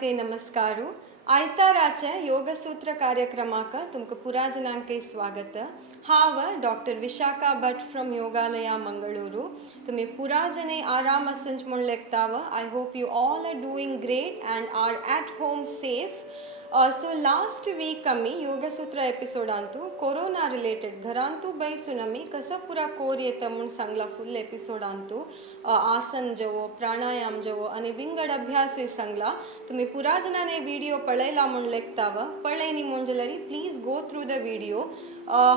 जनांकै नमस्कारू. आयताराच्या योगसूत्र कार्यक्रमाक तुमका पुरा जनांकै स्वागत. हांव डॉक्टर विशाखा भट फ्रॉम योगालया मंगळूरू. तुम्ही पुरा जने आराम असंच म्हण लेखताव. I hope you all are doing great and are at home safe. So last week आम्ही योगसूत्र एपिसोडांतू कोरोना रिलेटेड घरांतू बैसून आम्ही कसं पुरा कोर येतं म्हणून सांगला फुल एपिसोडांतू आसन जवो प्राणायाम जवो आणि विंगड अभ्यासही सांगला. तुम्ही पुरा जनाने व्हिडिओ पळयला म्हण लेखताव. पळयनी म्हणजलरी please go through the video.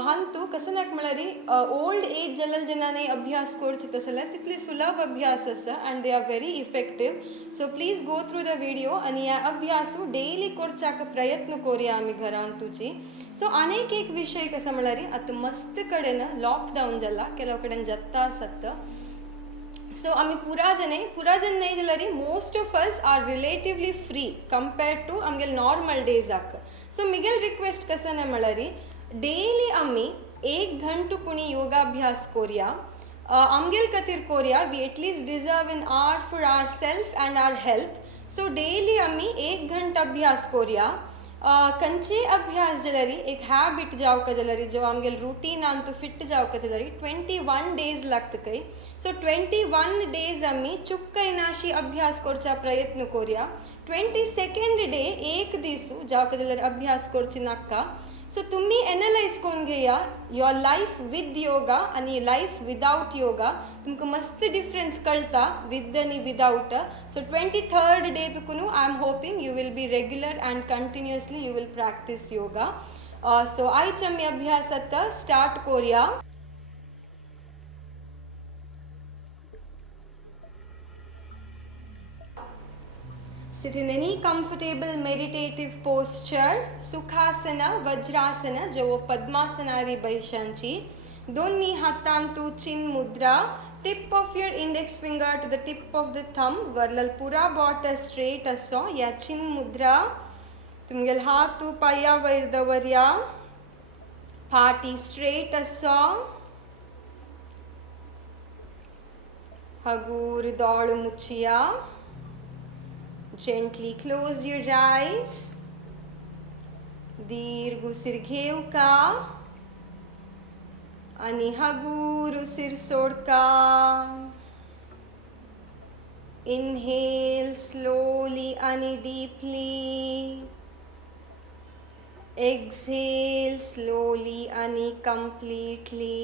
हांतू कसं नाक म्हळ्यारी ओल्ड एज जलल जनाने अभ्यास करची तसल्या तितली सुलभ अभ्यास आसा and they are very effective. So please go through the video आणि या अभ्यासू डेली करच्याक प्रयत्न करूया आम्ही घरांतूची. सो अनेक एक विषय कसं म्हळ्यारी आता मस्त कडेन लॉकडाऊन जाला केलो कडेन जत्ता आसत. सो आम्ही पुरा जन नाही जाल्यार most of us are relatively free compared to आमगेल नॉर्मल डेजाक. सो मिगेल रिक्वेस्ट कसं नाही म्हळ्यारी डेली आम्ही 1 घंटो पुणी योगाभ्यास करूया. आमगेल खातीर करूया. We at least deserve in our for our self and our health. So daily आम्ही 1 घंटा अभ्यास करूया. कंचे अभ्यास जल्यारी एक हॅबिट जावक जल्यारी जो आमगेल रुटीन आम तो फिट जावक जल्यारी 21 डेज लागत काही. सो 21 डेज आम्ही चुक्कयनाशी अभ्यास करचा प्रयत्न करूया. 22nd डे एक दिसू जावक जाल्यार अभ्यास करची नाका. सो तुम्ही एनालाइज करून घेया युअर लाईफ विथ योगा आणि लाईफ विदाउट योगा. तुमकां मस्त डिफरन्स कळटा विथ आणि विदाउट. सो 23rd डे तुकून I am hoping you will be regular and continuously you will practice yoga. So आयच्या आमी अभ्यासात स्टार्ट करूया. Sit in any comfortable meditative posture. Sukhasana, वज्रासना जवो पद्मासनारी बैशांची. दोन्ही हातांतू चिन मुद्रा. Tip of your index finger to the tip of the thumb. वरल पुरा बॉट स्ट्रेट असो या चिन मुद्रा. तुमगेल हात तू पाया वयर दवरया. फाटी स्ट्रेट असो. हगूर दोळ मुचिया. Gently close your eyes. दीर्घ उसीर घेवका आणि हगूर उसीर सोडका. Inhale slowly आणि deeply. Exhale slowly आणि completely.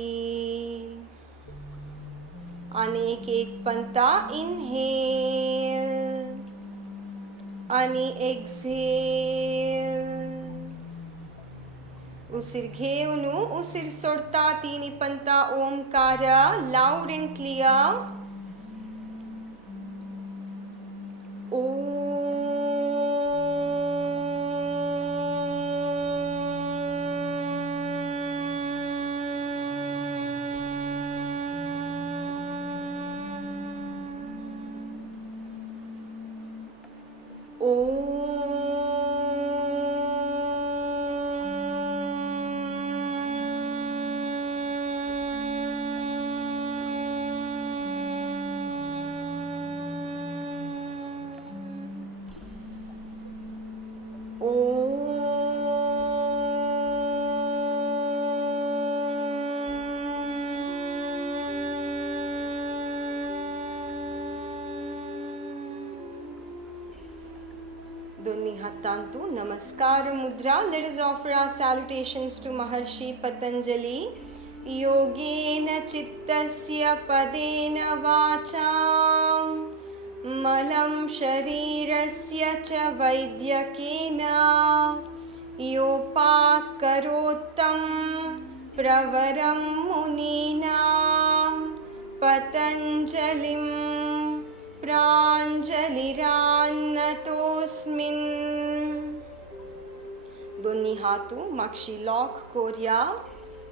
अनेक एक पंता. Inhale आणि एक्झेल. उसीर घेऊन उसीर सोडता 3 पंता ओमकार लाऊड अँड क्लियर. दोन्ही हातांतू नमस्कार मुद्रा. Let us offer our salutations to Maharshi Patanjali. योगेन चित्तस्य पदेन वाचा मलं शरीरस्य च वैद्यकेन योपाकरोत्तं प्रवरं मुनीनां पतंजलिं प्रांजलिरान्नतोस्मिन्. दोन्ही हातू मागशी लॉक करूया.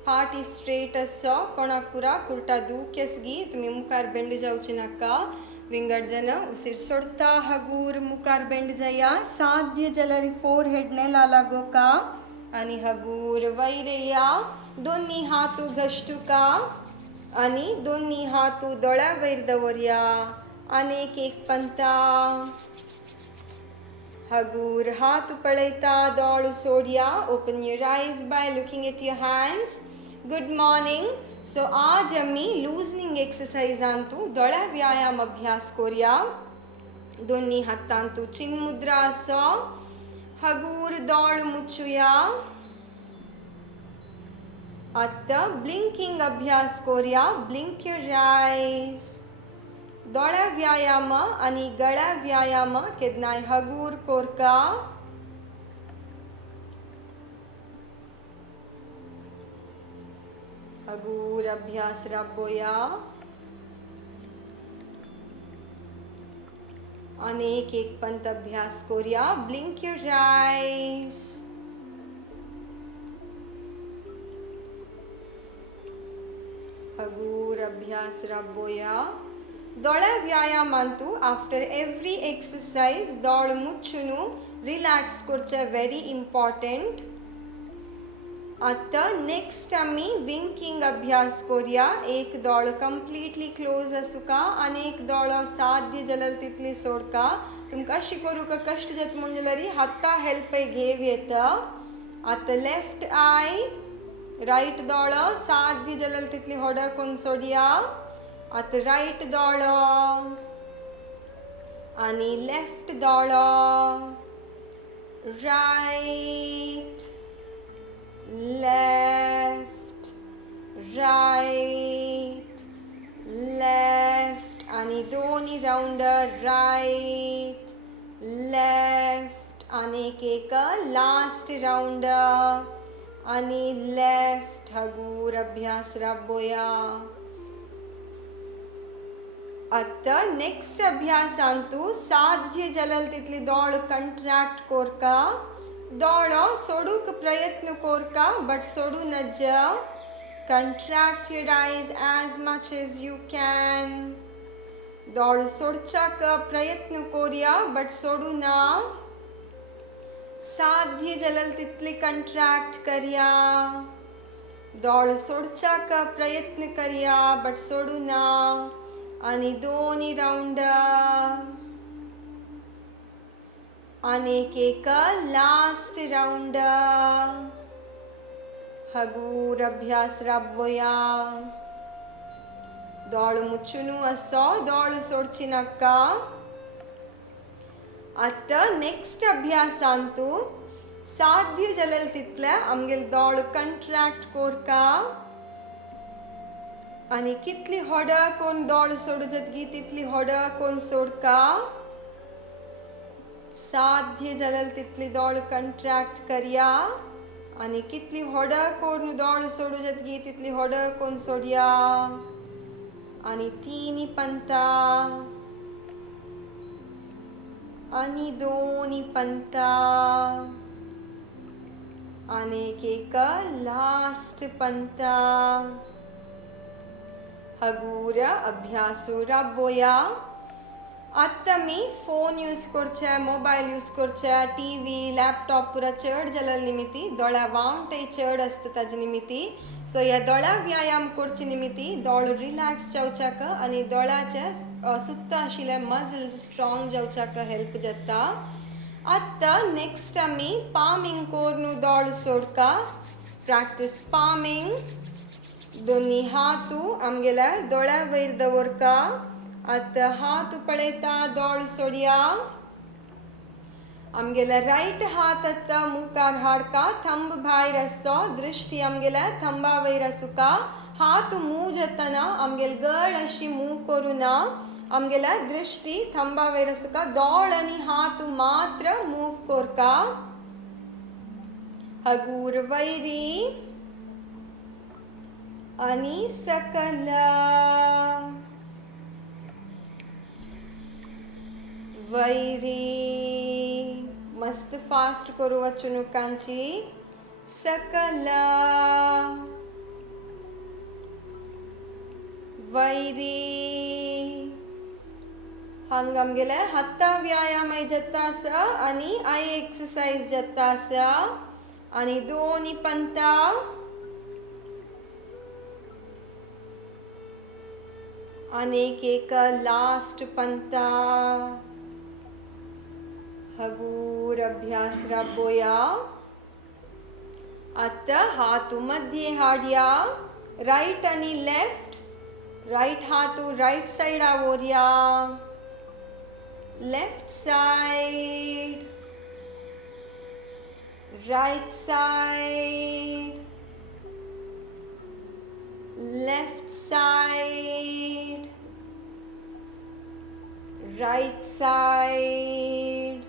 हार्ट इज स्ट्रेट असो. कोणाक पुरा कुर्टा दुख्यसगी. तुम्ही मुखार बेंड जावची नाका. विंगड जन उसीर सोडता हगूर मुखार बेंड जाया. साध्य जाल्यार फोरहेड नेला लागोका आणि हगूर वयर या. दोन्ही हातू घश्टुका आणि दोन्ही हातू दोळ्या वयर दवरया. अनेक एक पंता. Hagur hatu palaita dolu sodia. Open your eyes by looking at your hands. Good morning. So आज आम्ही लूजनिंग एक्सरसाइज आणतो दोळ्या व्यायाम अभ्यास करूया. दोन्ही हातांतू चिन्ह मुद्रा असो. हगूर दोळ मुचूया. आता ब्लिंकिंग अभ्यास करूया. Blink your eyes. दोळ्या व्यायाम आणि गळ्या व्यायाम केदनाय हगूर कोरका. हगूर अभ्यास राबोया. अनेक एक पंत अभ्यास करूया. Blink your eyes. हगूर अभ्यास राबोया. दोळ्या व्यायामांतू आफ्टर एव्हरी एक्सरसाइज दोळ मुच्छुनु रिलॅक्स करचे व्हेरी इम्पॉर्टंट. आता नेक्स्ट आम्ही विंकिंग अभ्यास करूया. एक दोळ कंप्लीटली क्लोज आसूका आणि एक दोळ साध्य जलल तितली सोडका. तुमकां अशी करूका कष्ट जात म्हणजे हाता हेल्प घेव येता. आता लेफ्ट आय राइट दोळ साध्य जलल तितली होडकून सोडया. आता राइट दोळ आणि लेफ्ट दोळ. राइट लेफ्ट राइट लेफ्ट आणि दोन्ही राउंड राइट लेफ्ट आणि एक लास्ट राउंड आणि लेफ्ट. हगूर अभ्यास राबोया. आता नेक्स्ट अभ्यास आणतो साध्य जलल तितली दोळ कंट्रॅक्ट कोरका. दोळ सोडूक प्रयत्न कोरका बट सोडू नज. Contract your eyes as much as you can. दोळ सोडच्याक प्रयत्न करूया बट सोडू ना. साध्य जलल तितली कंट्रॅक्ट करूया. दोळ सोडच्याक प्रयत्न करूया बट सोडू ना. आणि दोन्ही राउंड आणि एक लास्ट राउंड. हगूर अभ्यास राबोया. दोळ मुच्छुनु असो दोळ सोडची नक्का. आता नेक्स्ट अभ्यास आणतो साध्य जलल तितले आमगेल दोळ कंट्रॅक्ट कोरका. आणि कितली होडकून दोळ सोडू जतगी तितली होडकून सोडका. साध्य जलल तितली दोळ कंट्रॅक्ट करूया आणि कितली होडकून दोळ सोडू जतगी तितली होडकून सोडया. आणि तीनी पंता आणि दोन्ही पंता आणि एक लास्ट पंता. हगूर अभ्यासू राबोया. आता मी फोन यूज करचे मोबाईल यूज करचे टीव्ही लॅपटॉप पुरा चड जलल निमित्ती दोळ्या वामटे चड असता ताजे निमित्ती. सो ह्या दोळ्या व्यायाम करचे निमित्ती दोळ रिलॅक्स जावच्याक आणि दोळ्याचे सुत्ता आशिल्ले मसल्स स्ट्रॉंग जावच्याक हेल्प जाता. आता नेक्स्ट आम्ही पामिंग कोरनु दोळ सोडका. Practice palming. दोन्ही हातू आमगेल्या दोळ्या वयर दवरका. आता हात पळयता दोळ सोडया. आमगेला राइट हात आता मुखार हाडका. थंब भायर असो. दृष्टी आमगेल्या थंबा वयर आसूका. हात मूव जातना आमगेल गळ अशी मूव करूना. आमगेल्या दृष्टी थंबा वयर आसूका. दोळ आणि हात मात्र मूव कोरका. हगूर वैरी आणि सकल. वैरी मस्त फास्ट करू वचनुकांची. सकल वैरी. हांगा आमगेले हाता व्यायाम जाता आसा आणि आय एक्सरसाइज जाता आसा. आणि दोन्ही पंता आणि एक लास्ट पंता. हगूर अभ्यास राबोया. आता हातू मध्ये हाड्या. राइट आणि लेफ्ट. राइट हातू राइट साइड आवोरिया. Left side. Right side. Left side. Right side.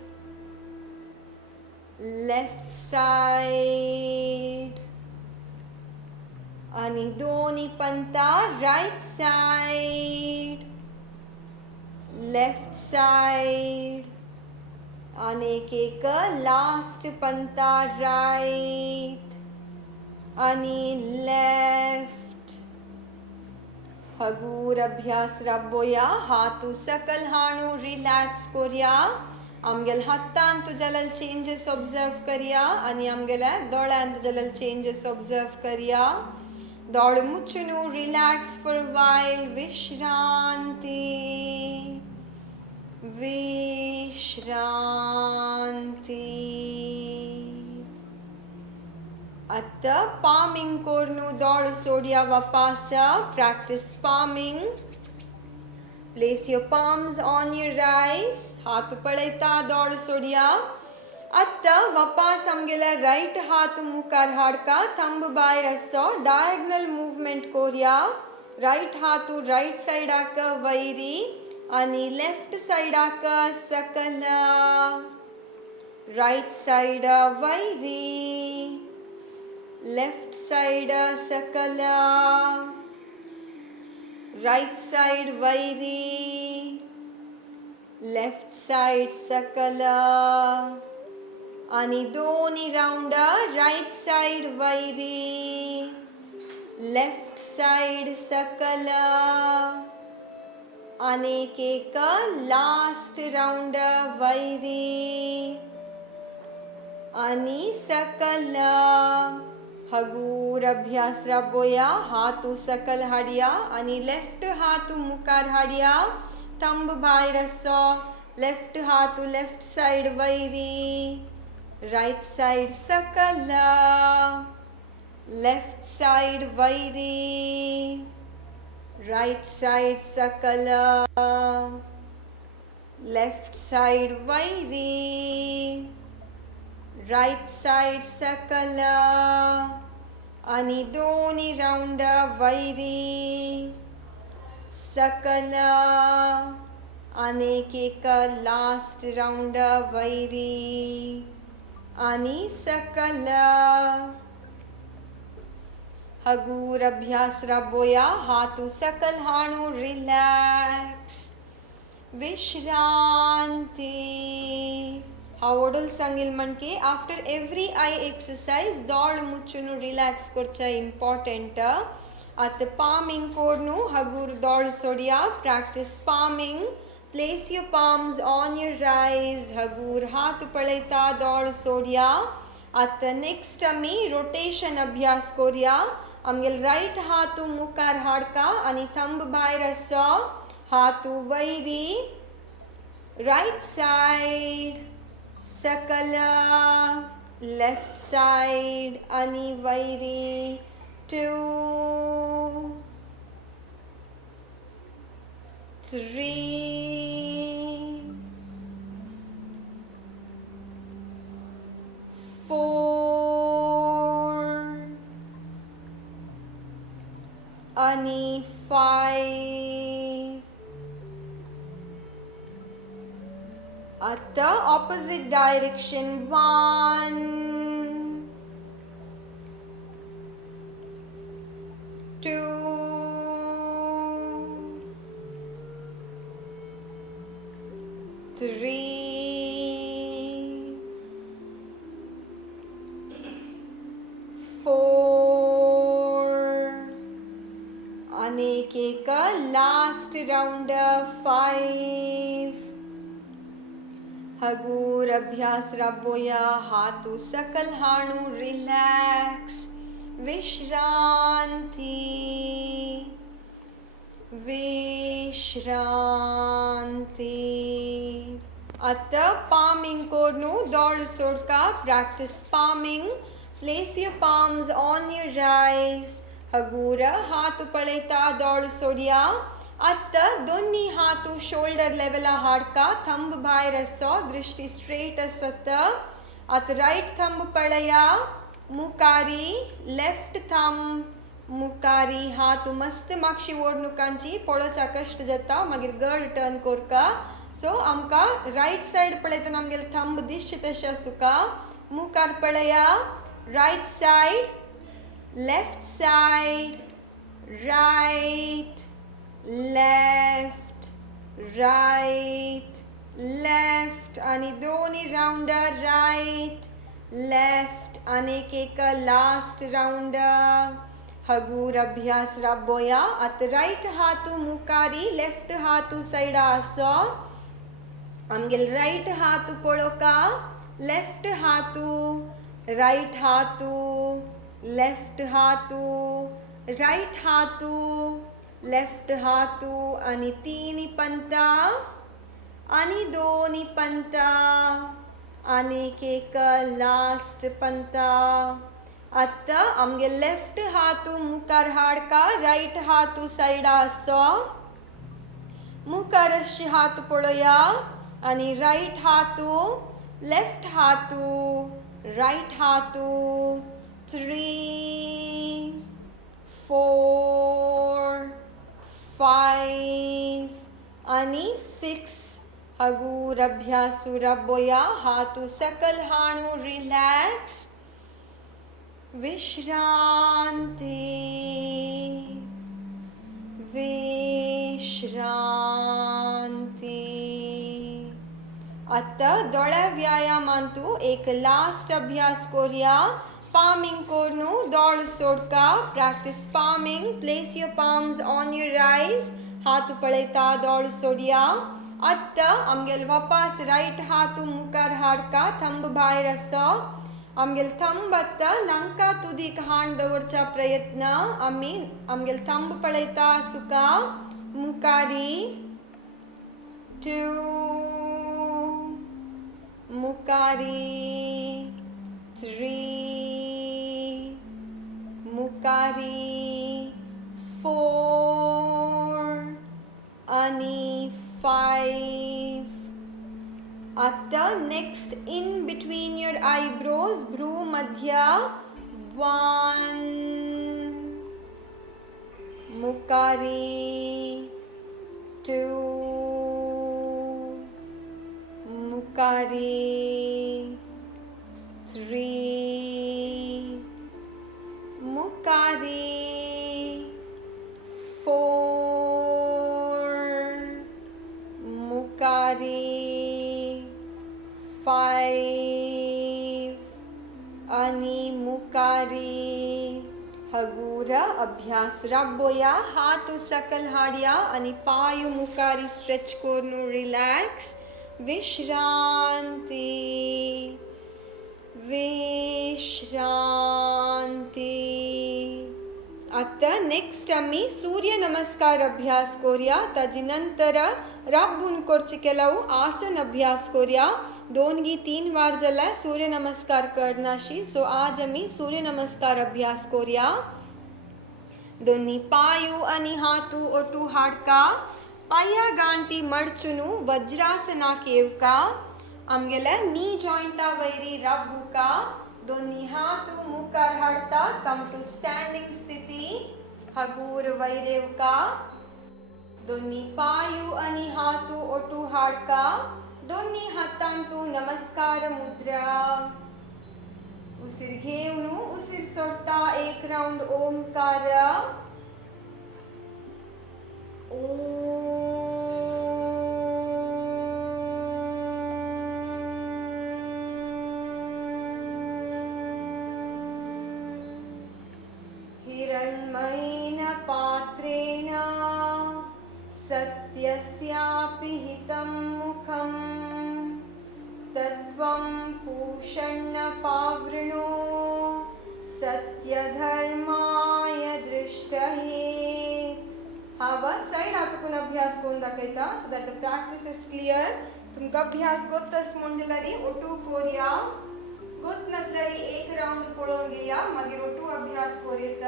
Left side. आणि दोन्ही पंता राइट साइड. Left side. आणि एक लास्ट पंता राइट आणि लेफ्ट. हगूर अभ्यास राबोया. हातू सकल हाणू रिलॅक्स कोरिया. आमगेल हातान तुझ्याला चेंजेस ऑब्जर्व करिया आणि आमगेल्या दोळ्यान तुझ्याला चेंजेस ऑब्जर्व करिया. दोळ मुच्छुनु रिलॅक्स फॉर वाइल. विश्रांती. विश्रांती. आता पामिंग कोरनु दोळ सोडिया वापासा. Practice palming. Place your palms on your eyes. हाथ पळयता दोळ सोडिया. आता वापास आमगेला राइट हात मुखार हाडका. थंब भायर असो. डायगोनल मूवमेंट कोरिया. राइट हात राइट साइडाक वैरी आणि लेफ्ट साइडाक सकल. राइट साइड वैरी. लेफ्ट साइड सकल. राइट साइड वैरी. लेफ्ट साइड सकल. आणि दोन्ही राउंड राइट साइड वैरी. लेफ्ट साइड सकल. आणि एक लास्ट राउंड वैरी आणि सकल. हगूर अभ्यास राबोया. हातू सकल हाडिया आणि लेफ्ट हातू मुखार हाडिया. थंब भायर असो. लेफ्ट हातू लेफ्ट साइड वैरी. राइट साइड सकल. लेफ्ट साइड वैरी. राइट साइड सकल. लेफ्ट साइड वैरी. राइट साइड सकल. आणि दोन्ही राउंड वैरी सकल. आणि एक लास्ट राउंड वैरी आणि सकल. हगूर अभ्यास राबोया. हातू सकल हाणू रिलॅक्स. विश्रांती. हावडल सांगेल म्हणके आफ्टर एव्हरी आय एक्सरसाइज दोळ मुच्छुनु रिलॅक्स करचा इम्पॉर्टंट. आता पामिंग कोरनु हगूर दोळ सोडिया. Practice palming. Place your palms on your eyes. हगूर हाथ पळयता दोळ सोडिया. आता नेक्स्ट आमी रोटेशन अभ्यास कोरिया. आमगेल राइट हातू मुखार हाडका आणि थंब भायर असो. हातू वैरी. राइट साइड सकल. लेफ्ट साइड आणि वैरी. 2 3 4 आणि 5. आता opposite direction. 1 2 3 4 आणि एक लास्ट राउंड 5. हगूर अभ्यास राबोया. हातू सकल हाणू रिलॅक्स. विश्रांती. विश्रांती. आता palming kornu dod sodka. Practice palming. Place your palms on your eyes. Hagura hatu paleta dod sodia. Atta donni hatu shoulder level hadka. Thumb bhayra so drishti straight asata. At right thumb palaya. Mukari left thumb. मुकारी हातू मस्त मागशी ओढणू कांची पळोवचा कष्ट जाता मागीर गड टर्न कोरका सो आमकां रायट सायड पळयतना आमगेले थंब दिश्ट तशें आसुका मुखार पळया right side left side right left right left आनी दोनी राउंडर रायट लेफ्ट आनीक एक लास्ट राउंडर हगूर अभ्यास राबोया आत राइट हाथू मुकारी लेफ्ट हाथू साइड आसो आमगेल राइट हाथू पळोका लेफ्ट हाथू राइट हाथू लेफ्ट हाथू राइट हाथू लेफ्ट हाथू आणि तीन पंता आणि दोन पंता आणि एक लास्ट पंता आता आमगे लेफ्ट हाथू मुखार हाडका राइट हाथू साइड आसो मुखार अशी हात पळोया आणि राइट हाथू लेफ्ट हाथू राइट हाथू 3 4 5 आणि 6 हगूर अभ्यासू राबोया हाथू सकल हाणू रिलॅक्स विश्रांति विश्रांति आता दोळ्या व्यायामांतू एक लास्ट अभ्यास कोरिया palming कोरनू दोळ सोडका practice palming place your palms on your eyes हात पळयता दोळ सोडिया आता आमगेल वापस राइट हातू मुखार हाडका थंब भायर असो आमगेल थंब आता नांका तुदीक हाण दवरचा प्रयत्न आमी आमगेल थंब पळयता सुका मुकारी 2 मुकारी 3 मुकारी 4 आणि 5 आता next in between your eyebrows भ्रू मध्य 1 मुकारी 2 मुकारी 3 मुकारी 4 मुकारी 5 आणि मुकारी हगूर अभ्यास राबोया हात सकल हाडिया आणि पाय मुकारी स्ट्रेच कोरनू रिलॅक्स विश्रांति विश्रांति आता नेक्स्ट आम्ही सूर्य नमस्कार अभ्यास कोरिया ताजी नंतर राबून करचे केलाव आसन अभ्यास कोरिया 2-3 वार जाला सूर्य नमस्कार करनाशी सो आज आम्ही सूर्य नमस्कार अभ्यास कोरिया दोन्ही पायू आणि हातू ओटू हाडका पाया गांटी मडचुनु वज्रासना केवका आमगेले नी जॉइंटा वैरी राबूका दोन्ही हातू मुखार हाडता कम टू स्टँडिंग स्थिती हगूर वैरेवका दोन्ही पायू आणि हातू ओटू हाडका दोन्ही हातांतू नमस्कार मुद्रा उसिर घेऊन उसिर सोडता एक राउंड ओमकार हिरण्मयेन पात्रेण सत्यस्यापि हितं मुखं तत्त्वं पूषण्ण पावृणो सत्यधर्माय दृष्टयेत्. Have a side हातून अभ्यास करून दाखयता so that the practice is clear. तुमका अभ्यास गोत्तस म्हणजलरी ओटू कोरिया गोत नतलरी एक राउंड पळोवन घेया मागीर ओटू अभ्यास कोरेत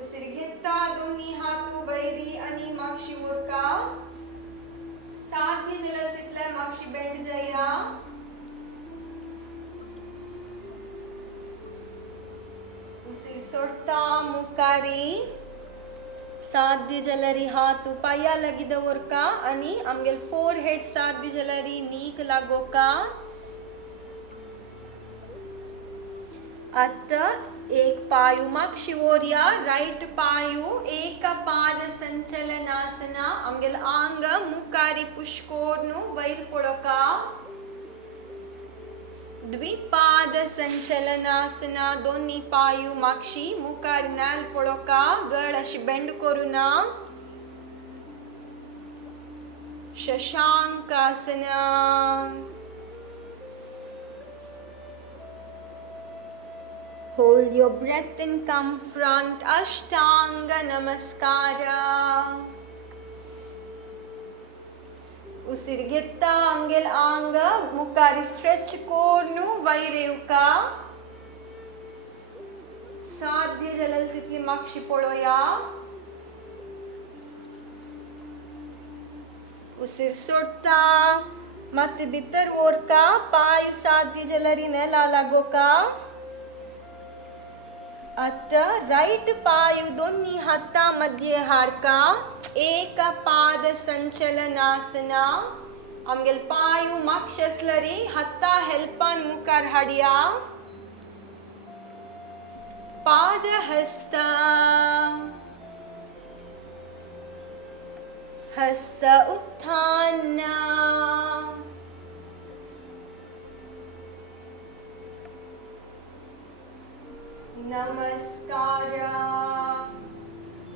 उसीर घेता दोन्ही हातू वैरी आणि मागशी ओरका साध्य जलल तितले मागशी बेंड जाया उसीर सोडता मुकारी साध्य जलरी हातू पाया लगिद ओरका आणि आमगेल फोरहेड साध्य जलरी नीक लागोका आता एक पायू मागशी ओरिया राइट पायू एक पाद संचलनासना आमगेल आंग मुकारी पुष्कोरनु वैर पळोका द्विपाद संचलनासना दोन्ही पायू मागशी मुखार नाल पळोका गळ अशी बेंड करूना शशांकासना hold your breath and come front ashtanga namaskara उसीर घेता आमगेल आंग मुखारी स्ट्रेच कोरनु वैरेवका साध्य जलल तितली मागशी पळोया उसीर सोडता मत भितर ओरका पाय साध्य जलरी नेला लागोका आता राइट पायू दोन्ही हाता मध्ये हाडका एक पाद संचलनासना आमगेल पायू मागशसलरी हाता हेल्पान मुखार हाडया पाद हस्त हस्त उत्थान नमस्कार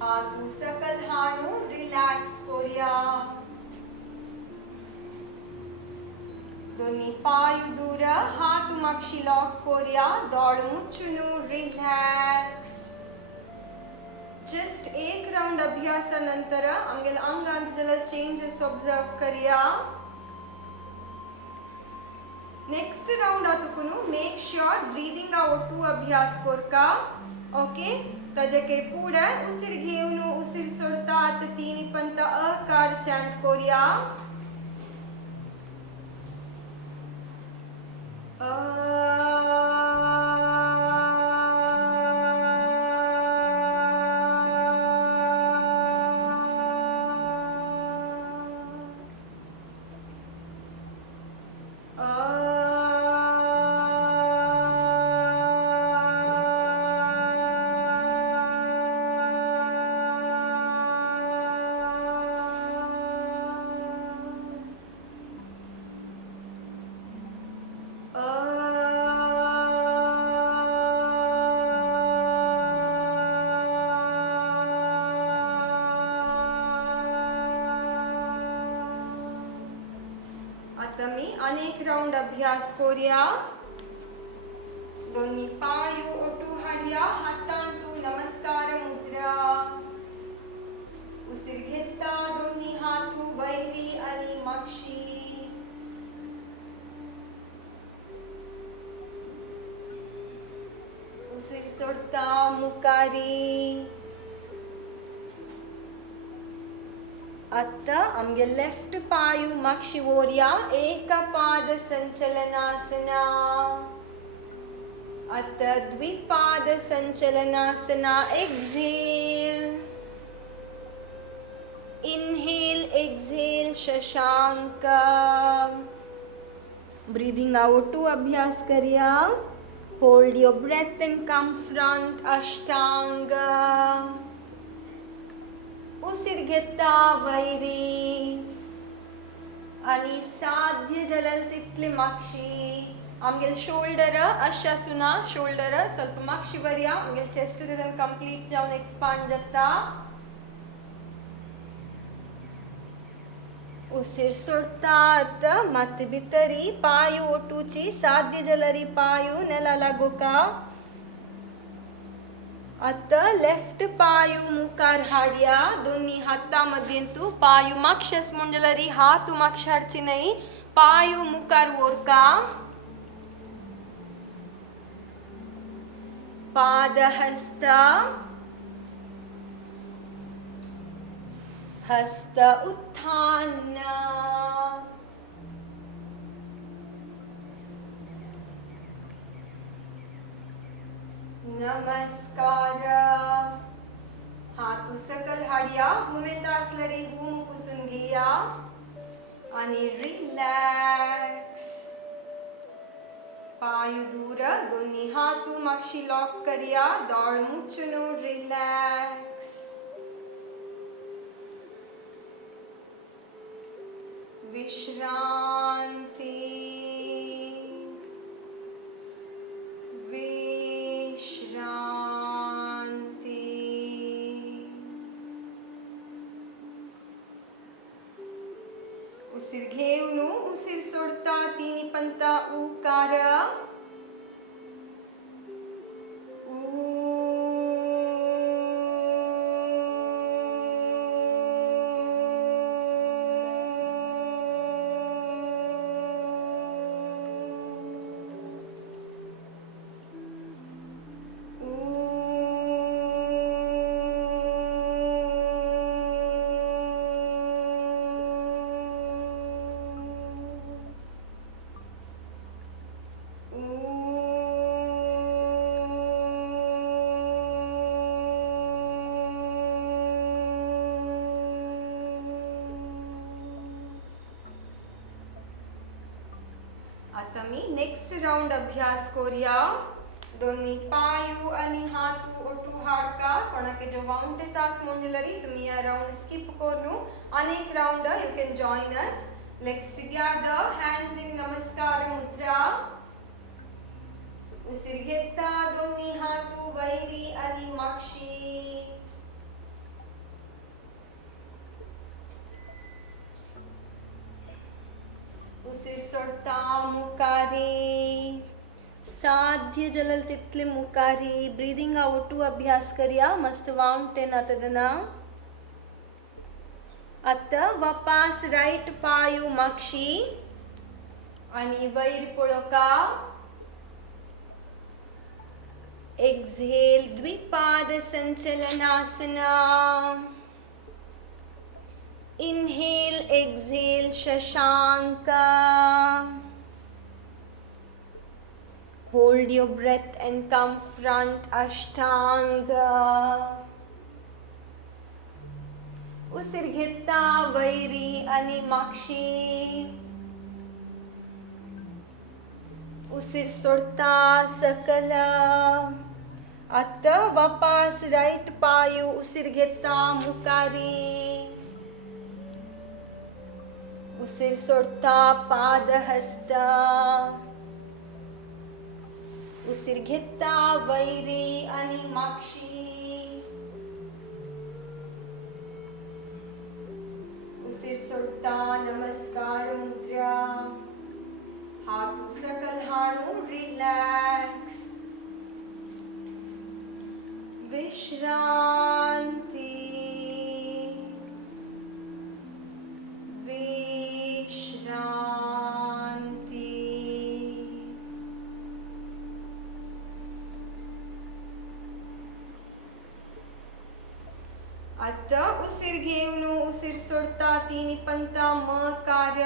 हातू सकल हाडू रिलॅक्स कोरिया दोन्ही पायू दूर हातू मागशी लॉक कोरिया दोड मुच्चुनु रिलॅक्स जस्ट एक राउंड अभ्यासानंतर आमगेल अंगांत जलल चेंजेस ऑब्जर्व करिया नेक्स्ट राउंड आतुकुनु मेक श्योर ब्रीदिंग ओटू अभ्यास कोरका ओके तजे के पुढे उसीर घेऊन उसीर सोडता आता तीन पंत अकार चॅन्ट कोरिया आता मी अनेक राउंड अभ्यास कोरिया दोन्ही पायू ओटू हाडया हातांतू नमस्कार मुद्रा उसीर घेता दोन्ही हातू वैरी आणि मागशी उसीर सोडता मुकारी आता आमगे लेफ्ट पायू मागशी ओरिया एक पाद संचलनासना आता द्विपाद संचलनासना एक्झेल इनहेल एक्झेल शशांक ब्रीदिंग आउट टू अभ्यास करिया hold your breath and come front अष्टांग उसीर घेता वैरी आणि साध्य जलल तितली मागशी आमगेल शोल्डर अशासुना शोल्डर ಸ್ವಲ್ಪ मागशी बरिया आमगेल चेस्ट तितून कंप्लीट जावन एक्सपांड जाता उसीर सोडतात मत भितरी पायू ओटूची साध्य जलरी पायू नेला लागोका आता लेफ्ट पायू मुखार हाडया दोन्ही हातामध्ये तू पायू मागशस म्हणजलरी हातू मागशी हाडची नाही पायु मुखार ओरका पादहस्त हस्त उत्थान नमस्कार हातू सकल हाडया घुमेता असलरी घूम पुसून घ्या आणि रिलॅक्स पाय दूर दोन्ही हातू मागशी लॉक करूया दोळ मुच्चून रिलॅक्स विश्रांती उसिर घेऊन उसिर सोडता तिन्ही पंता उकार आता मी नेक्स्ट राउंड अभ्यास करूया दोन्ही पायू आणि हातू ओटू हाडका कोणाके जो वाउंटे तास मोंजलरी तुम्ही या राउंड स्किप करू अनेक round you can join us let's together hands in नमस्कार मुद्रा उसिर घेता दोन्ही हातू वैरी आणि मागशी उसिर सोडता मुकारी साध्य जलल तितले मुकारी ब्रीदिंग आउट अभ्यास करूया मस्त वाउंटेन आतदना आता वापस राइट पायू मागशी आणि वैर पळोका एक्झेल द्विपाद संचलनासना Inhale, exhale, Shashanka. Hold your breath and come front, Ashtanga. Usir घेता वैरी आणि मागशी उसir सोडता सकल आता वापस राइट पायू उसir घेता मुकारी उसिर सोडता पादहस्त उसिर घेता वैरी आणि मागशी उसिर सोडता नमस्कार मुद्रा हातू सकल हाणू रिलॅक्स विश्रांती आता उसिर घेऊन उसिर सोडता तिन्ही पंता मकार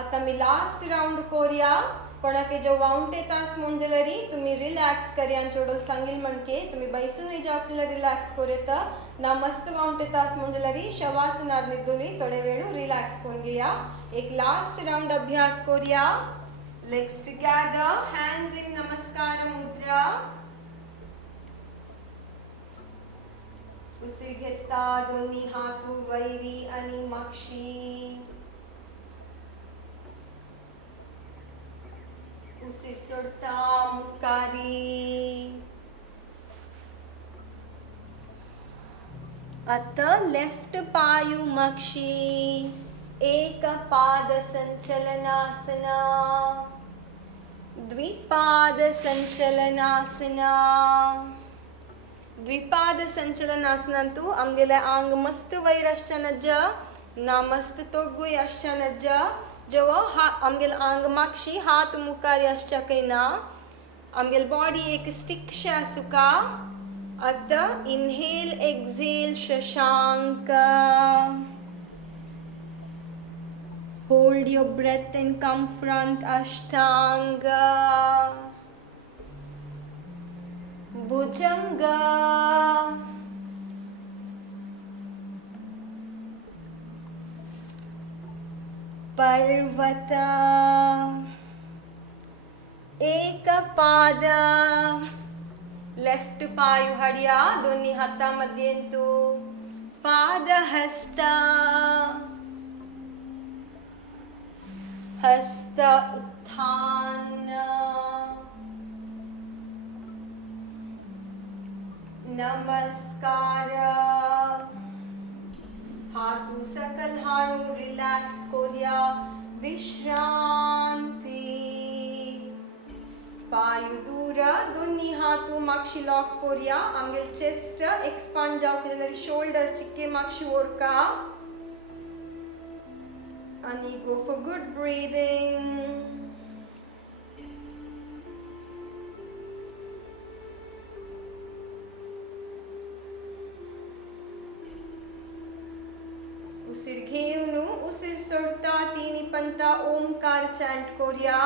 आता मी लास्ट राउंड करूया कोणाके जो वाउंटे तास मुंजलरी तुम्ही रिलॅक्स करियान चोडल सांगिल म्हणके तुम्ही बैसून जावचला रिलॅक्स कोरेता ना मस्त वाउंटे तास मुंजलरी शवासनार निद्दुली थोडे वेळू रिलॅक्स कोन गया एक लास्ट राउंड अभ्यास Korea legs together hands in नमस्कार मुद्रा उसिर घेता दोन्ही हात वैरी आणि माक्षी उसिर सोडता मुकारी आता लेफ्ट पायू मक्षी एक पाद संचलनासना द्विपाद संचलनासना द्विपाद संचलनासनंतु आमगेले आंग मस्त वैरश्चनज ना मस्त तोगुय अश्चनज जो हा आमगेल आंग माक्षी हाथ मुकारी अश्चकैना आमगेल बॉडी एक स्टिक सुका अत इनहेल एक्सेल शशांक hold your breath and come front अष्टांग भुजंग पर्वत एक पाद लेफ्ट पाय हडिया दोन्ही हातामध्येंतू पादहस्त हस्त उत्थान नमस्कार हाथू सकल हाडू रिलॅक्स कोरिया विश्रांती पायू दूर दोन्ही हाथू माक्षी लॉक कोरिया आमगेल चेस्ट एक्सपांड जावक जाल्यार शोल्डर चिक्के माक्षी ओरका आणि गो फॉर गुड ब्रीदिंग उसिर घेऊन उसिर सोडता तिनी पंता ओमकार चॅन्ट कोरिया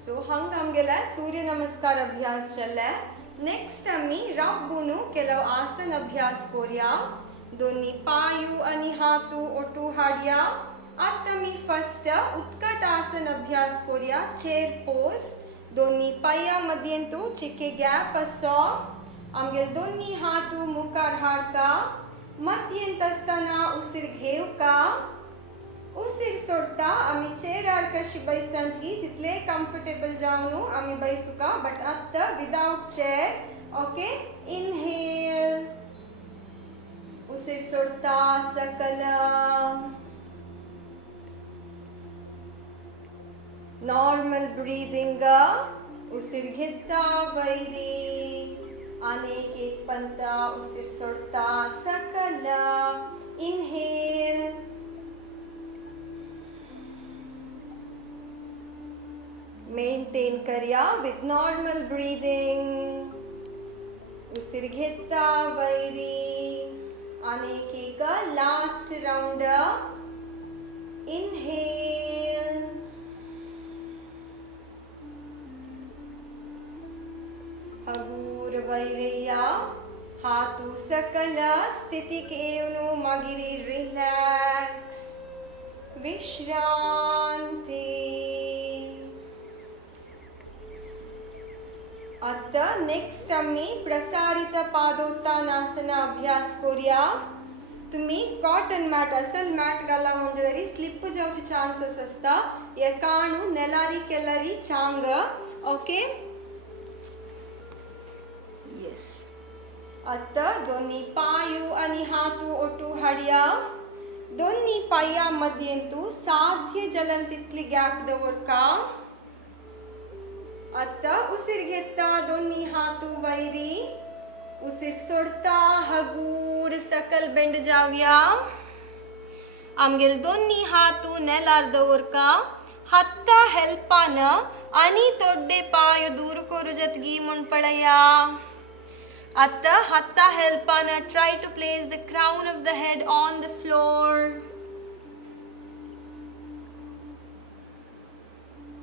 सो हंग आमगेला सूर्य नमस्कार अभ्यास चल्ला नेक्स्ट आम्ही राबून केलो आसन अभ्यास कोरिया दोन्ही पायू आणि हातू ओटू हाडिया आता मी फर्स्ट उत्कट आसन अभ्यास कोरिया चेयर पोज दोन्ही पाया मध्येंतू चिके गॅप असो आमगेल दोन्ही हातू मुखार हाडका मध्येंत असताना उसिर घेवका उसिर सोडता आम्ही चेयरार कशी बैसतांची तितले कम्फर्टेबल जावन आम्ही बैसुका बट आत्ता विदाउट चेयर ओके इनहेल उसिर सोडता सकल नॉर्मल ब्रीदिंग उसिर घेता वैरी अनेक एक पंता उसिर सोडता सकल इनहेल मेंटेन करिया विथ नॉर्मल ब्रीदिंग उसिर घेता वैरी अनेक एक लास्ट राउंड इनहेल हगूर वैरया हाथू सकल स्थिति केवनु मगिरी रिलैक्स विश्रांति आता नेक्स्ट आम्ही प्रसारित पादोत्तानासन अभ्यास करूया तुम्ही कॉटन मॅट असल मॅट घाला म्हणजे तरी स्लिप जावचे चान्सेस असता या काणू नेलारी केलारी चांग ओके यस आता दोन्ही पायू आणि हातू ओटू हाडया. दोन्ही पाया मध्येंतू साध्य जलल तितली गॅप दवरका. आता उसीर घेता दोन्ही हातू वैरी. उसीर सोडता हगूर सकल बेंड जावया. आमगेल दोन्ही हातू नेलार दवरका. हत्ता हेल्पान आणि तोड्डे पाय दूर करू जतगी म्हण पळया. आता हत्ता हेल्पान try to place the crown of the head on the floor.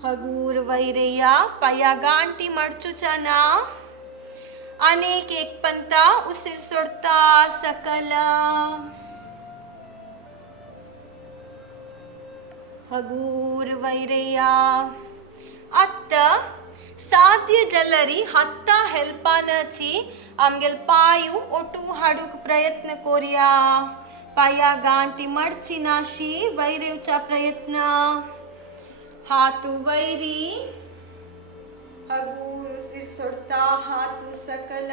हगूर वैरया पाया गांटी मडचुचाना. अनेक एक पंता उसीर सोडता सकल. हगूर वैरया अत्त साध्य जलरी हत्ता हेल्पानची आमगेल पायू ओटू हाडूक प्रयत्न कोरिया. पाया गांटी मडची नाशी वैरेवचा प्रयत्न. हातू वैरी. हगूर उसीर सोडता हातू सकल.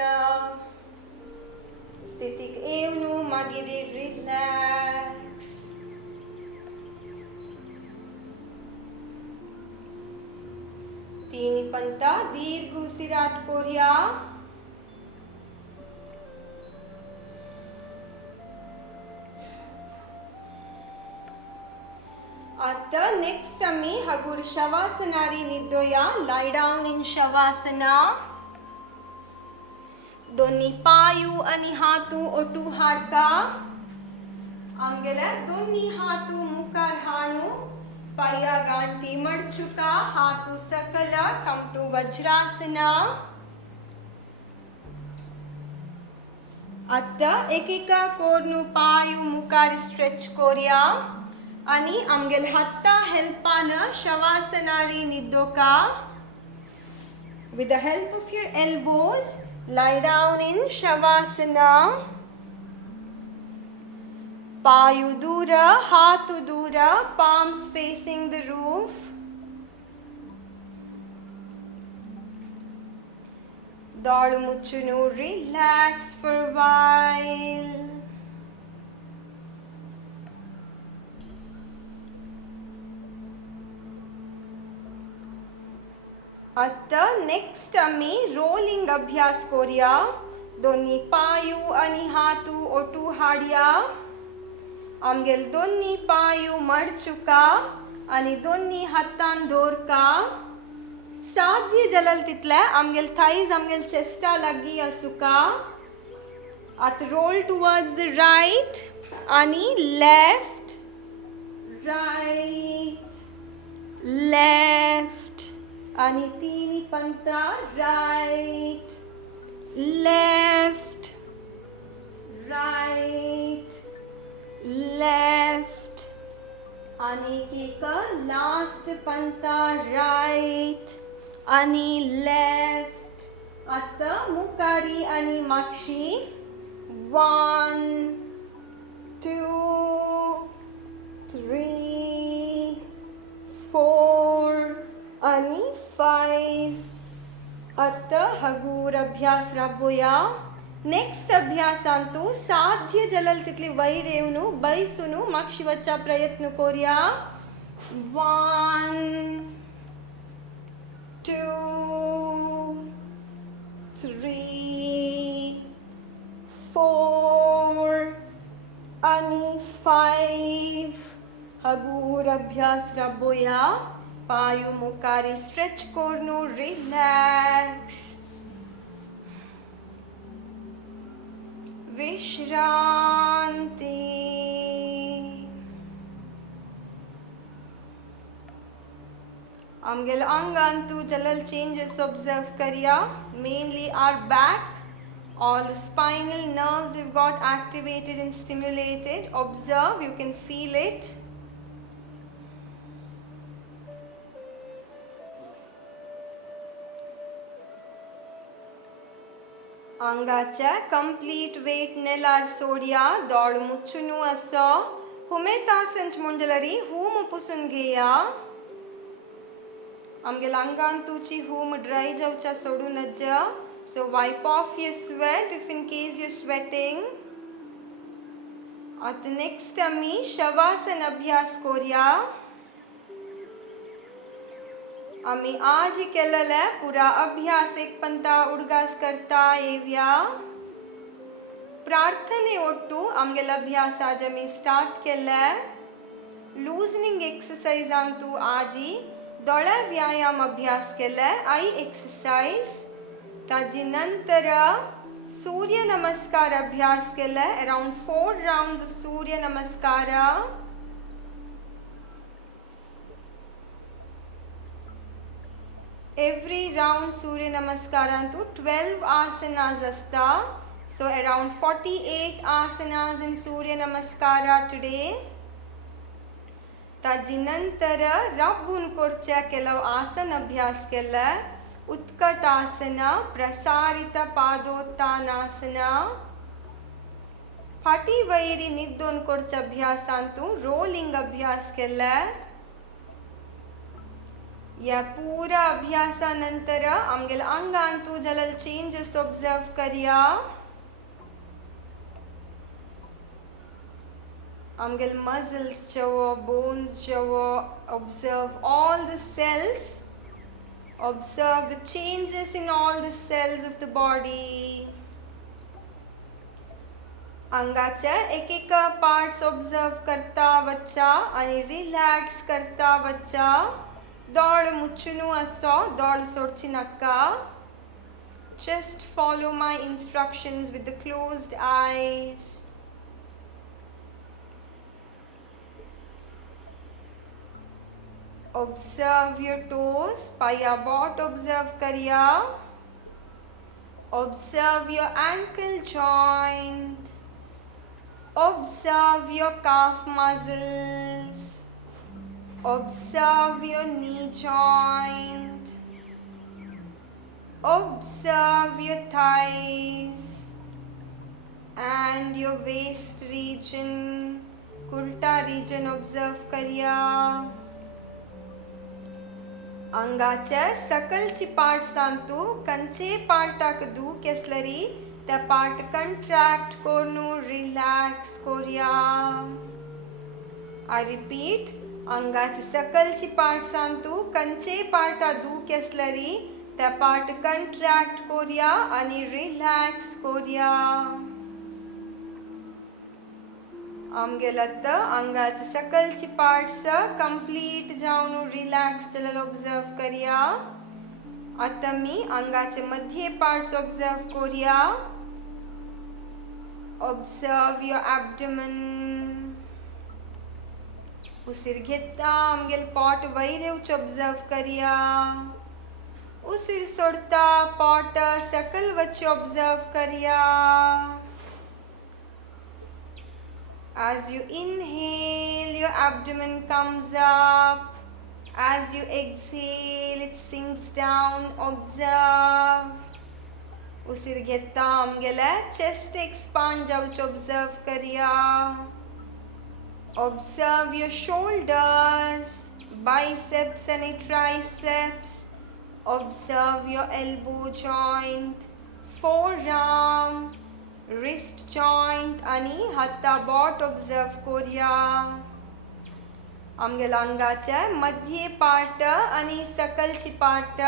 स्थितीक येवनू मागीर रिलॅक्स. तीन पंता दीर्घ उसिराट कोरिया. आता नेक्स्ट आम्ही हगूर शवासनारी निद्दोया. लाई डाऊन इन शवासना. दोन्ही पायू आणि हातू ओटू हाडका. आमगेल्या दोन्ही हातू मुखार हाणू. पाया गांटी मडचुका. हातू सकल. कम टू वज्रासना. आता एकेका कोरनू पायू मुखार स्ट्रेच कोरिया. आणि आमगेल हत्ता हेल्पान शवासनारी निद्दोका. With the help of your elbows, lie down in Shavasana. Payu dura, hatu dura, palms facing the roof. Daadu muchunu, relax for a while. आता नेक्स्ट आम्ही रोलिंग अभ्यास कोरिया. दोन्ही पायू आणि हातू ओटू हाडया. आमगेल दोन्ही पायू मडचुका आणि दोन्ही हातान दवरका. साध्य जलल तितले आमगेल थाईज आमगेल चेस्टा लागी असुका. आता रोल टुवर्ड्स द राइट आणि लेफ्ट. राइट लेफ्ट आणि तीन पंता. राइट लेफ्ट राइट लेफ्ट आणि एक लास्ट पंता. राइट आणि लेफ्ट. आता मुकारी आणि मागशी. 1 2 3 4 आणि 5. आता हगूर अभ्यास राबोया. नेक्स्ट अभ्यासांतू साध्य जलल तितली वैरेवनू बैसुनू मागशिवचा प्रयत्न कोरिया. 1 2 3 4 आणि 5. हगूर अभ्यास राबोया. पायू मुकारी स्ट्रेच कोरनू. रिलॅक्स. विश्रांती. आमगेल अंगांतू जलल चेंजेस ऑब्जर्व करिया. Mainly our back. All the spinal nerves have got activated and stimulated. Observe, you can feel it. अंगाचे कंप्लीट वेट नेलार सोडिया. दोड मुच्चुनू असो. हुमेतासंच मुंजलरी हूम पुसून घेया. आमगेल अंगांतूची हूम ड्राय जावच्या सोडून नज. So wipe off your sweat if in case you're sweating. At the next आम्ही शवासन अभ्यास करूया. आम्ही आज केलेला पुरा अभ्यास एक पंता उडगास करता येव्या. प्रार्थने ओट्टू आमगेल अभ्यास आज आम्ही स्टार्ट केला. लूजनिंग एक्सरसाइज आंतू आजी दोळा व्यायाम अभ्यास केला. आई एक्सरसाइज ताजी नंतर सूर्य नमस्कार अभ्यास केला. अराउंड 4 राउंड्स ऑफ सूर्य नमस्कार. एवरी राउंड सूर्य नमस्कारांतू 12 आसनास असता. So around 48 asanas in Surya Namaskara today. ताजी नंतर राबून करच्या केलव आसन अभ्यास केला. उत्कट आसना, प्रसारित पादोत्तानासना. फाटी वैरी निद्दोन करच्या अभ्यासांतू रोलिंग अभ्यास केला. या पूरा अभ्यासानंतर आमगेल अंगांतू जलल चेंजेस ऑब्जर्व करिया. आमगेल मसल्स जवो, बोन्स जवो, observe all the cells. Observe the changes in all the cells of the body. अंगाच्या एक एक पार्ट्स ऑब्जर्व करता वच्चा आणि रिलॅक्स करता वच्चा. दोळ मुच्चुनु असो, दोळ सोडची नका. Just follow my instructions with the closed eyes. Observe your toes, paya bot observe kariya. Observe your ankle joint. Observe your calf muscles. Observe your knee joint. Observe your thighs and your waist region, kurta region observe kariya. अंगाच्या सकलची part सांतू कंचे पार्टाक दू केसलरी त्या part contract कोरनू relax कोरिया. I repeat, अंगाची सकलची पार्ट सांतू कंचे पार्टा दू केसलरी त्या पार्ट कंट्रॅक्ट कोरिया आणि रिलॅक्स कोरिया. आमगेलत अंगाची सकलची पार्ट्स कंप्लीट जाऊन रिलॅक्स चलल ऑब्जर्व करिया. आता मी अंगाचे मध्य पार्ट्स ऑब्जर्व करिया. Observe your abdomen. उसिर घेता आमगेल पॉट वैरेवच ऑब्जर्व करिया. उसिर सोडता पॉट सकल वच्चे ऑब्जर्व करिया. As you inhale, your abdomen comes up. As you exhale, it sinks down. Observe. Usir घेता आमगेला chest expand जाऊच observe करिया. Observe your shoulders, biceps and triceps. Observe your elbow joint, forearm, wrist joint आणि हाता बोट ऑब्जर्व करूया. आमगेला अंगाच्या मध्य पार्ट आणि सकलची पार्ट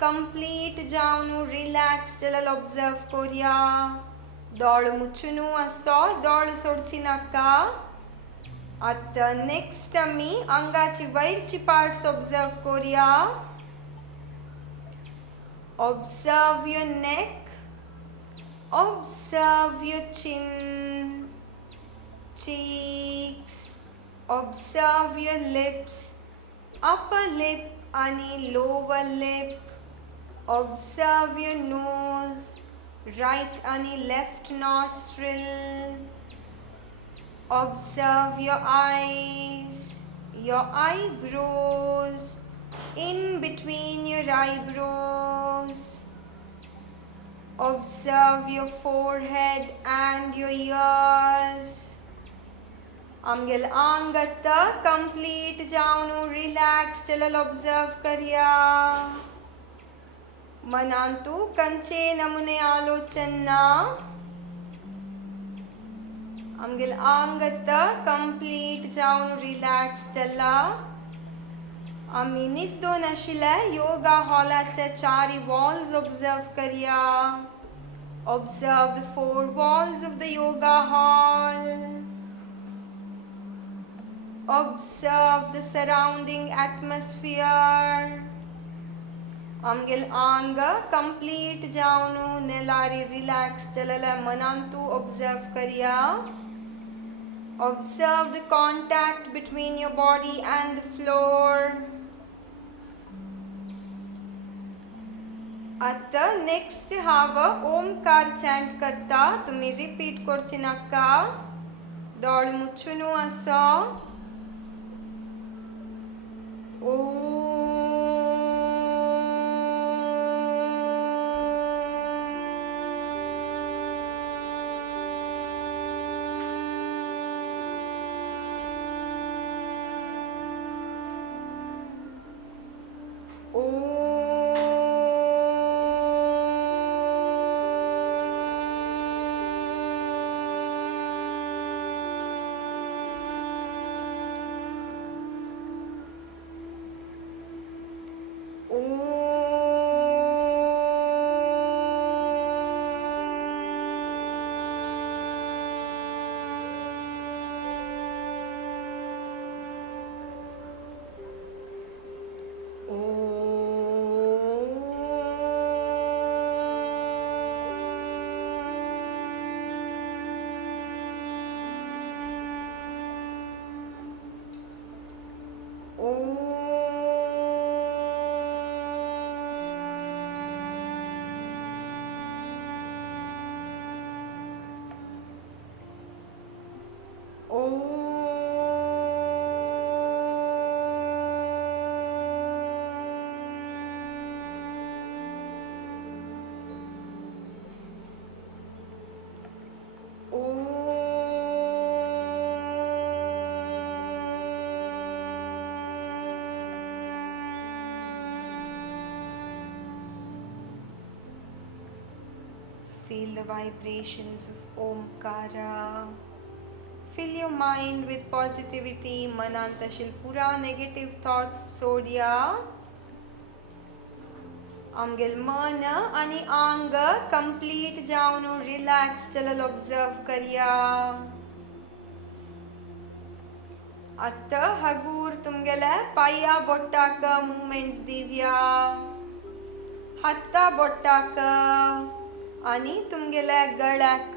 कंप्लीट जाऊन रिलॅक्स चलल ऑब्जर्व करूया. दोळ मुच्चुनु असो, दोळ सोडची नका. आता नेक्स्ट आम्ही अंगाची वैरची पार्ट्स ऑब्जर्व करूया. Observe your neck. Observe your chin, cheeks. Observe your lips, upper lip and lower lip. Observe your nose, right and left nostril. Observe your eyes, your eyebrows, in between your eyebrows. Observe your forehead and your ears. आमगेल अंगत कंप्लीट जाऊन relax चलल observe करिया. मनांतु कंचे नमुने आलोचना आमगेल आंगत कंप्लीट जाऊन रिलॅक्स चला आम्ही निद्दो नशिले योगा हॉलाचे चारी वॉल्स ऑब्जर्व करिया. Observe the four walls of the yoga hall. Observe the surrounding atmosphere. आमगेल आंग कंप्लीट जाऊनु नेलारी रिलॅक्स चलला मनांतु ऑब्जर्व करिया. Observe the contact between your body and the floor. आता नेक्स्ट हाव ओमकार चॅन्ट करता तुम्ही रिपीट करची नाका. दोळ मुच्छुनु असो. Feel the vibrations of Omkara. Fill your mind with positivity. Manantashil pura negative thoughts सोडिया. आमगेल मन आणि अंग कंप्लीट जाऊन रिलॅक्स चलल ऑब्जर्व करिया. आता हगूर तुमगेले पाया बोटाक मूवमेंट्स दिव्या. हत्ता बोटाक आणि तुमगेले गळ्याक.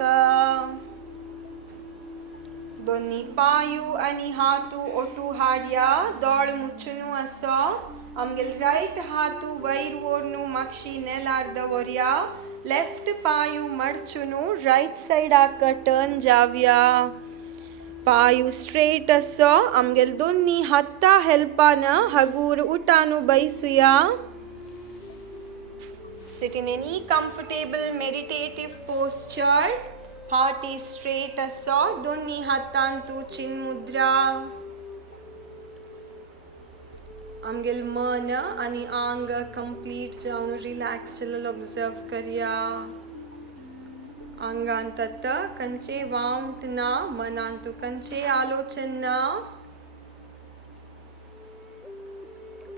दोन्ही पायू आणि हातू ओटू हाड्या. दोळ मुच्छुनु असो. आमगेल राइट हातू वैर ओरनु मक्षी नेलार दवरिया. लेफ्ट पायू मडचुनु राइट साइड आक टर्न जाव्या. पायू स्ट्रेट असो. आमगेल दोन्ही हत्ता हेल्पान हगूर उठानु बैसुया. Sit in any comfortable meditative posture. Heart is straight असो. दोन्ही हातांतू चिन मुद्रा. आमगेल मन आणि अंग कंप्लीट जाऊन रिलॅक्स चलल ऑब्जर्व करिया. अंगांतत कंचे वाउंट ना. मनांतू कंचे आलोचना.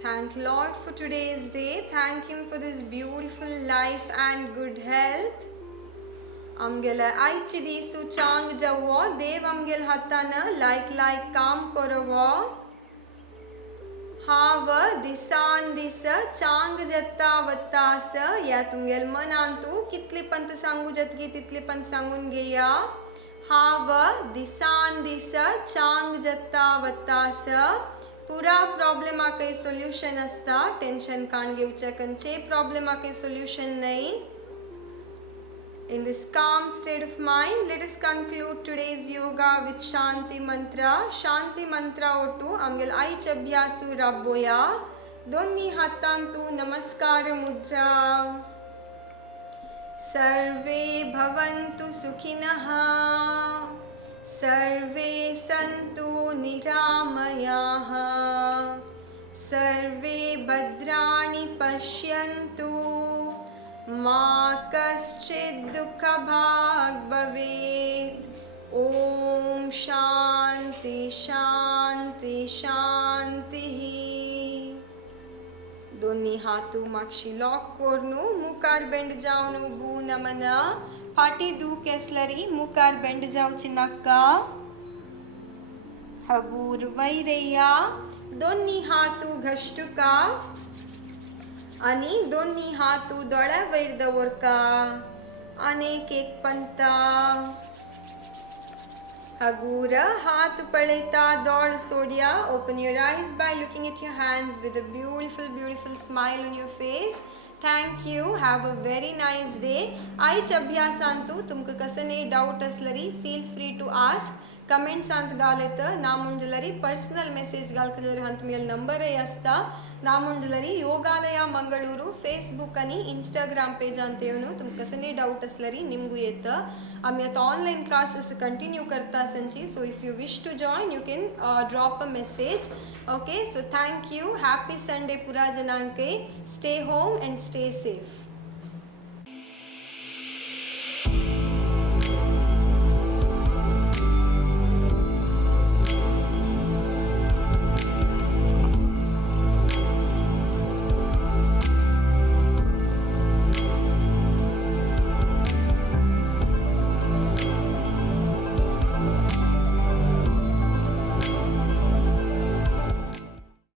Thank Lord for today's day. Thank Him for this beautiful life and good health. आमगेले आयची दिसू चांग जावो. देव आमगेल हातान लायक काम करवो. हाव दिसान दिस चांग जत्ता वत्तास. या तुमगेल मनांतू कितली पंत सांगू जतगी तितली पंत सांगून घेया. हाव दिसान दिस चांग जत्ता वत्तास. पुरा प्रॉब्लेम आके सॉल्यूशन असता. टेंशन कान घेवचे कंचे प्रॉब्लेम आके सॉल्यूशन नहीं. In this calm state of mind, let us conclude today's yoga with Shanti Mantra. Shanti Mantra otu आमगेल आईच अभ्यासू राबोया. दोन्ही हातांतू नमस्कार मुद्रा. सर्वे भवन्तु सुखिनः. सर्वे सन्तु निरामयाः. सर्वे भद्राणि पश्यन्तु. मा कश्चित् दुःखभाग् भवेत्। ओम शांति शांति शांतिः. दोन्ही हातू मागशी लॉक कोरनू, मुखार बेंड जावनू भू नमन. फाटी दू केसलरी, मुखार बेंड जावची नक्का. हगूर वैरय्या. दोन्ही हातू घष्टुका आणि दोन्ही हातू दोळ्या वयर दवरका. अनेक एक पंता. Hagura, हाथ पळयता, दोळ सोडिया. Open your eyes by looking at your hands with a beautiful, beautiful smile on your face. Thank you. Have a very nice day. आयच्या अभ्यासांतू तुमकां कसले डाऊट असलरी feel free to ask. Comments अंत घालत ना मुंजलरी पर्सनल मेसेज घालकलरी हंत मेल नंबर असता. ना मुंजलरी योगालय मंगळूरू फेसबुक आणि इंस्टाग्राम पेज अंतेवनु तुमकां कसले डाऊट असलरी निमगू येत. आम्ही आता ऑनलाइन क्लासेस कंटिन्यू करता संची. So if you wish to join you can drop a message. Okay, so thank you. Happy Sunday पुरा जनांके. Stay home and stay safe.